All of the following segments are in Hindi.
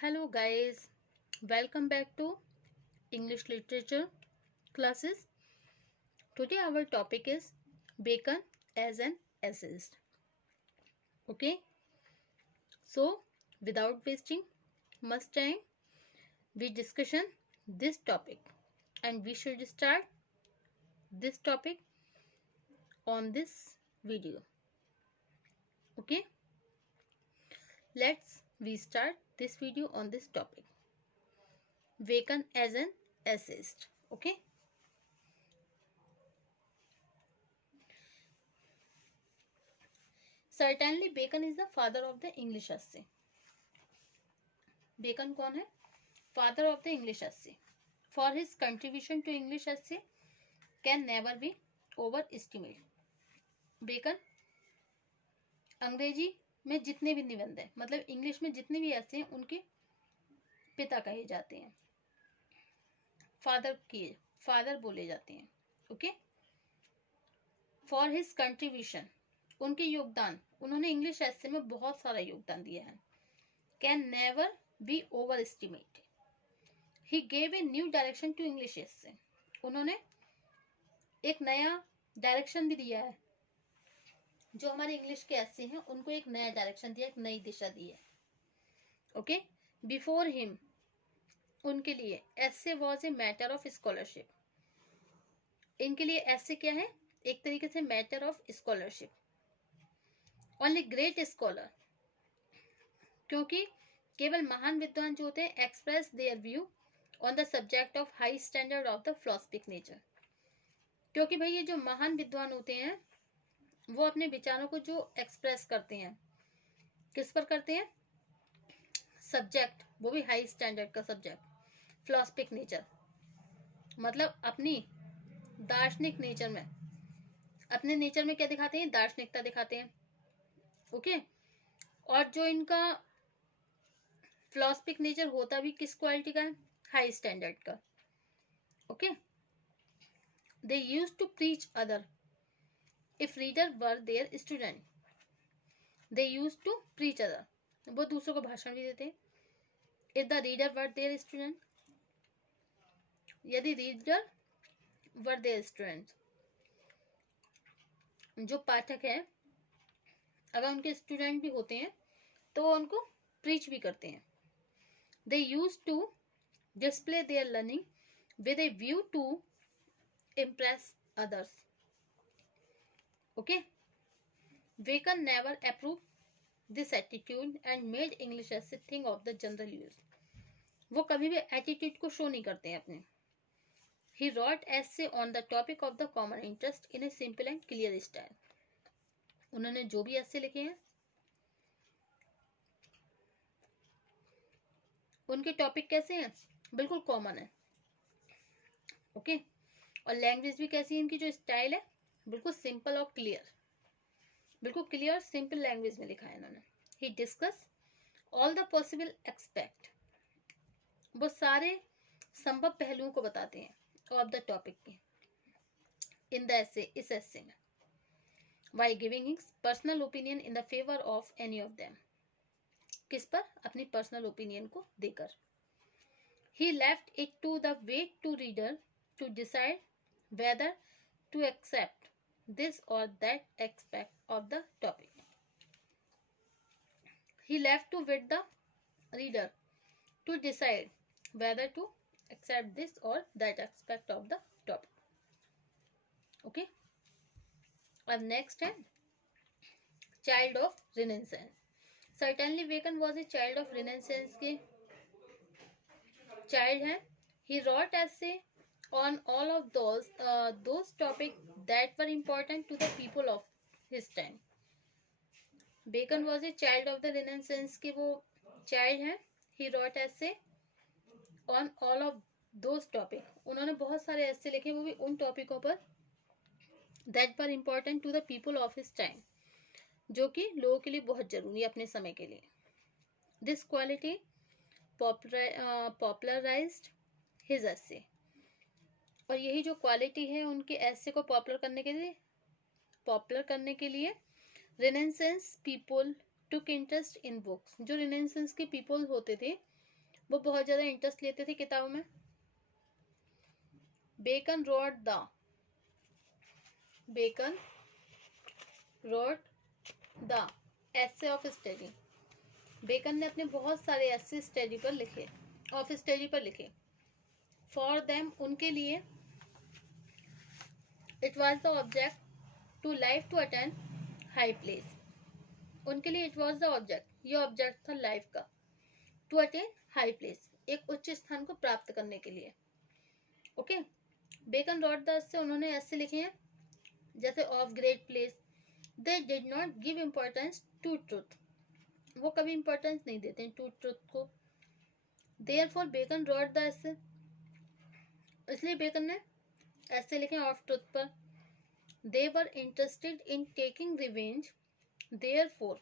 Hello guys, welcome back to English literature classes. Today our topic is Bacon as an essayist. Okay, so without wasting much time, we discussion this topic and we should start this topic on this video. Okay, let's we start this video on this topic. Bacon as an essayist. Okay. Certainly Bacon is the father of the English essay. Bacon कौन है? Father of the English essay. For his contribution to English essay can never be over estimate. Bacon अंग्रेजी में जितने भी निबंध हैं, मतलब इंग्लिश में जितने भी ऐसे हैं, उनके पिता कहे जाते हैं, फादर बोले जाते हैं. ओके. फॉर हिज कंट्रीब्यूशन, उनके योगदान, उन्होंने इंग्लिश एसे में बहुत सारा योगदान दिया है. Can never be over estimate. He gave a new direction to English essay. उन्होंने एक नया डायरेक्शन भी दिया है. जो हमारे इंग्लिश के ऐसे हैं उनको एक नया डायरेक्शन दिया, एक नई दिशा दी है. ओके. बिफोर हिम, उनके लिए ऐसे was a matter of scholarship. इनके लिए ऐसे क्या है? एक तरीके से matter of scholarship. Only great scholar, क्योंकि केवल महान विद्वान जो होते हैं express their view on the subject of high standard of the philosophic nature. क्योंकि भाई ये जो महान विद्वान होते हैं वो अपने विचारों को जो एक्सप्रेस करते हैं, किस पर करते हैं? सब्जेक्ट, वो भी हाई स्टैंडर्ड का सब्जेक्ट, फिलोसफिक नेचर, मतलब अपनी दार्शनिक नेचर में, अपने नेचर में क्या दिखाते हैं? दार्शनिकता दिखाते हैं. ओके. और जो इनका फिलोसफिक नेचर होता भी किस क्वालिटी का है? हाई स्टैंडर्ड का. Okay. They used to preach other if reader were their student. They used to preach other. वो दूसरों को भाषण भी देते हैं. If the reader were their student, यदि reader were their student, जो पाठक है अगर उनके स्टूडेंट भी होते हैं तो वो उनको प्रीच भी करते हैं. They used to display their learning with a view to impress others. Okay. Bacon never approved this attitude and made English as a thing of the general use. वो कभी भी एटीट्यूड को शो नहीं करते हैं अपने. He wrote essay on the topic of the common interest in a simple and clear style. उन्होंने जो भी ऐसे लिखे हैं उनके टॉपिक कैसे हैं? बिल्कुल कॉमन है. ओके. और लैंग्वेज भी कैसी है इनकी? जो स्टाइल है बिल्कुल सिंपल और क्लियर, बिल्कुल क्लियर सिंपल लैंग्वेज में लिखा है इन्होंने. He discuss all the possible aspect, वो सारे संभव पहलुओं को बताते हैं ऑफ द टॉपिक के इन द एसे, इस एसे में. By giving his personal opinion in the favour of any of them, किस पर? अपनी पर्सनल ओपिनियन को देकर. He left it to the way to reader to decide whether to accept this or that aspect of the topic. He left to with the reader to decide whether to accept this or that aspect of the topic. Okay. And next है child of Renaissance. Certainly Bacon was a child of Renaissance के child है. He wrote essay on all of those topics that were important to the people of his time. Bacon was a child of the Renaissance के वो child हैं. He wrote essay on all of those topics. उन्होंने बहुत सारे ऐसे लिखे, वो भी उन टॉपिकों पर that were important to the people of his time, जो कि लोगों के लिए बहुत जरूरी है अपने समय के लिए. This quality popularized his essay. और यही जो क्वालिटी है उनके ऐसे को पॉपुलर करने के लिए renaissance people took interest in books. जो रेनेसेंस के पीपल होते थे वो बहुत ज़्यादा इंटरेस्ट लेते थे किताबों में। Bacon wrote the essay of study. Bacon ने अपने बहुत सारे एसे स्टडी पर लिखे, ऑफ स्टडी पर लिखे। फॉर देम, उनके लिए, it was the object to life to attend high place. उनके लिए इट वॉज द ऑब्जेक्ट, ये ऑब्जेक्ट था लाइफ का, टू अटेन हाई प्लेस, एक उच्च स्थान को प्राप्त करने के लिए। ओके, बेकन रॉट द से उन्होंने ऐसे लिखे हैं जैसे of great place, they did not give importance to truth, वो कभी इम्पोर्टेंस नहीं देते टू ट्रूथ को। Therefore Bacon wrote the essay, इसलिए बेकन ने ऐसे लिखे ऑफ ट्रूथ पर। They were interested in taking revenge, therefore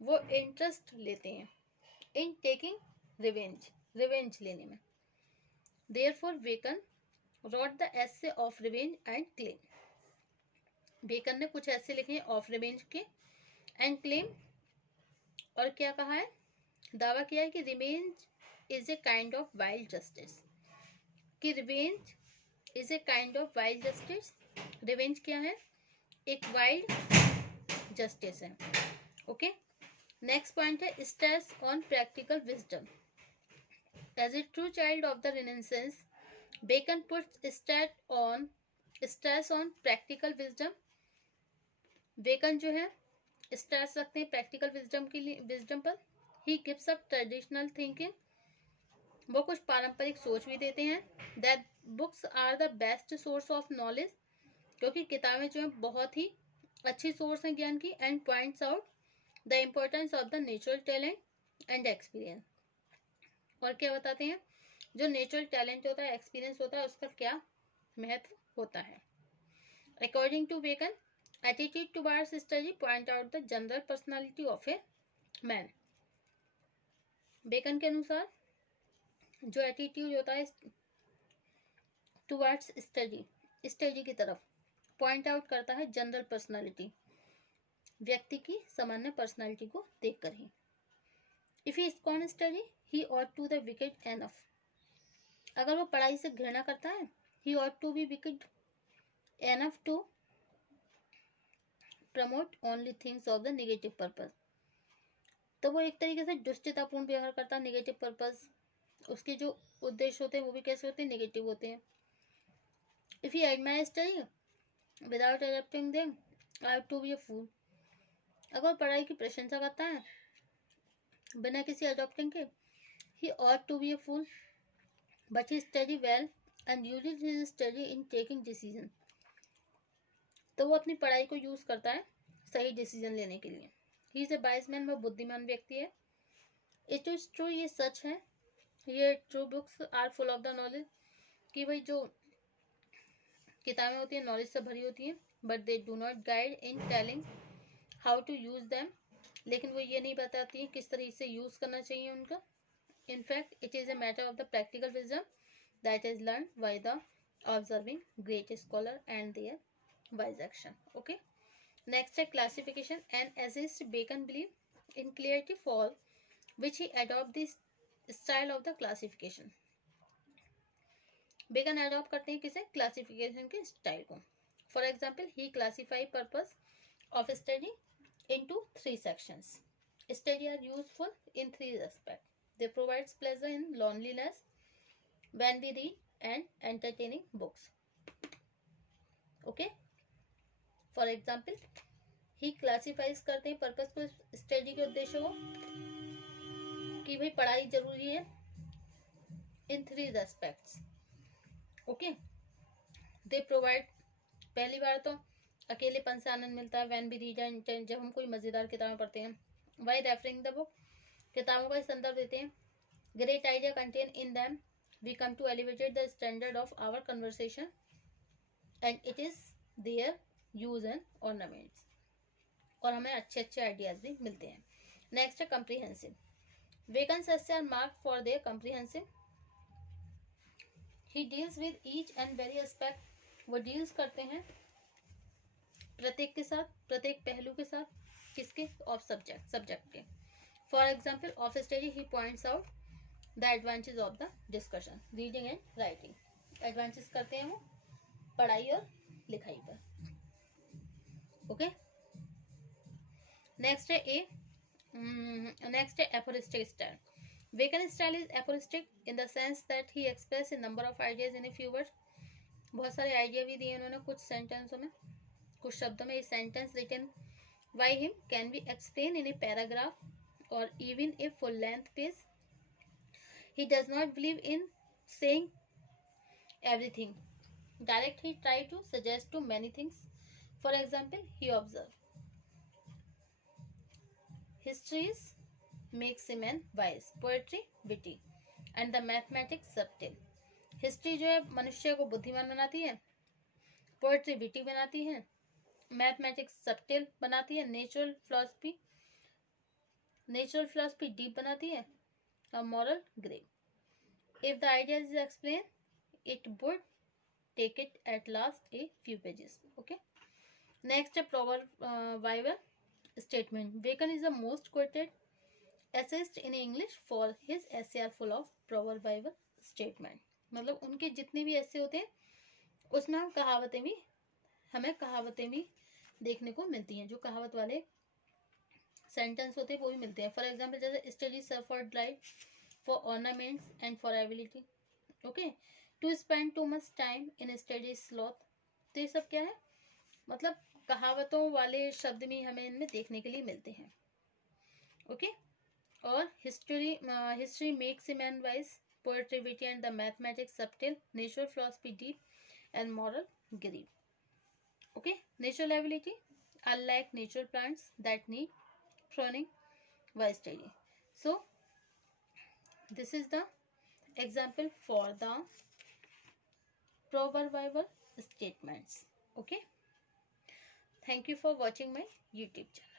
वो इंटरेस्ट लेते हैं इन टेकिंग रिवेंज, रिवेंज लेने में। Therefore Bacon wrote the essay of revenge and claim. Bacon ने कुछ ऐसे लिखे हैं ऑफ रिवेंज के, एंड क्लेम, और क्या कहा है, दावा किया है कि revenge is a kind of wild justice, कि revenge is a kind of wild justice. Revenge क्या है, एक वाइल्ड जस्टिस है। ओके, नेक्स्ट पॉइंट है stress on practical wisdom. As a true child of the renaissance, Bacon puts stress on practical wisdom. Bacon जो है स्ट्रेस रखते हैं प्रैक्टिकल विजडम के लिए, विजडम पर। He gives up traditional thinking, वो कुछ पारंपरिक सोच भी देते हैं। That books are the best source of knowledge, क्योंकि किताबें जो है बहुत ही अच्छी सोर्स हैं ज्ञान की। And points out the importance of the natural talent and experience, और क्या बताते हैं, जो नेचुरल टैलेंट होता है, एक्सपीरियंस होता है, उसका क्या महत्व होता है। According to Bacon, attitude towards study point out the general personality of a man. Bacon के अनुसार जो एटीट्यूड होता है टुवर्ड्स स्टडी, स्टडी की तरफ, पॉइंट आउट करता है जनरल पर्सनालिटी, व्यक्ति की सामान्य पर्सनालिटी को देखकर ही। If he scorn study he ought to the wicked enough, अगर वो पढ़ाई से घृणा करता है, he ought to be wicked enough to promote only things of the negative purpose, तो वो एक तरीके से दुष्टतापूर्ण व्यवहार करता है, नेगेटिव पर्पज, उसके जो उद्देश्य होते हैं वो भी कैसे होते हैं, नेगेटिव होते हैं। If he admire study without adapting them, I have to be a fool, अगर पढ़ाई की प्रशंसा करता है बिना किसी अडॉप्टिंग के, he ought to be a fool, but he study well and uses his study in taking decision, तो वो अपनी पढ़ाई को यूज करता है सही डिसीजन लेने के लिए। He is a wise man, वो बुद्धिमान व्यक्ति है। इट इज ट्रू, ये सच है, ये true books are full of the knowledge, कि भाई जो किताबें होती हैं नॉलेज से भरी होती हैं, but they do not guide in telling how to use them, लेकिन वो ये नहीं बताती है किस तरह से यूज करना चाहिए उनका। In fact it is a matter of the practical wisdom that is learn by the observing great scholar and their wise action. Okay, next है classification and assist. Bacon believe in clarity for which he adopt this style of the classification. Bacon adopt करते हैं किसे, क्लासिफिकेशन के स्टाइल को। For example, he classify purpose of study into 3 sections. Study are useful in 3 aspects. They provide pleasure in loneliness when we read and entertaining books. Okay? For example, he classifies करते हैं पर्पस को, स्टडी के उद्देश्य को, कि भाई पढ़ाई जरूरी है in 3 aspects. Okay? They provide, पहली बार तो अकेलेपन से आनंद मिलता है, व्हेन वी रीड एंड, जब हम कोई मजेदार किताबें पढ़ते हैं। वाई रेफरिंग द बुक, किताबों का संदर्भ देते हैं। Great idea contain in them, we come to elevated the standard of our conversation and it is their use and ornaments, और हमें अच्छे अच्छे आइडियाज भी मिलते हैं। नेक्स्ट है comprehensive. Bacon's essays are marked for their comprehensive. He deals with each and very aspect, वो डील्स करते हैं प्रत्येक के साथ, प्रत्येक पहलू के साथ, किसके, ऑफ सब्जेक्ट के। For example, of study he points out the advantage of the discussion, reading and writing. Advantage करते हैं वो पढ़ाई और लिखाई पर। ओके, नेक्स्ट है ए, नेक्स्ट है aphoristic style. Woken style is aphoristic in the sense that he express A number of ideas in a few words. बहुत सारे आइडिया भी दिए उन्होंने कुछ सेंटेंसों में, कुछ शब्दों में। A sentence written by him can be explain in a paragraph or even a full length page. He does not believe in saying everything. Direct, he try to suggest to many things. For example, he observe. Histories makes a man wise, poetry witty, and the mathematics subtle. History जो है मनुष्य को बुद्धिमान बनाती है, पोएट्री विटी बनाती है, मैथमेटिक्स सब्टिल बनाती है, नेचुरल फिलोसफी डीप बनाती है, और moral grey. If the idea is explained, it would take it at last a few pages. Okay. Next, proverbial statement. Bacon is the most quoted essayist in English for his essay are full of proverbial statement. मतलब उनके जितने भी ऐसे होते हैं उसमें हमें कहावतें भी देखने को मिलती हैं। जो कहावत वाले सेंटेंस होते हैं वो भी मिलते हैं। फॉर एग्जाम्पल जैसे study suffered life for ornaments and for ability. Okay, to spend too much time in study sloth. तो ये सब क्या है, मतलब कहावतों वाले शब्द भी हमें इनमें देखने के लिए मिलते हैं। ओके, और history makes a man wise, poetry witty and the mathematics subtle, natural philosophy deep and moral grave. Okay, natural ability unlike natural plants that need pruning while study. So this is the example for the proverbial statements. Okay, thank you for watching my YouTube channel.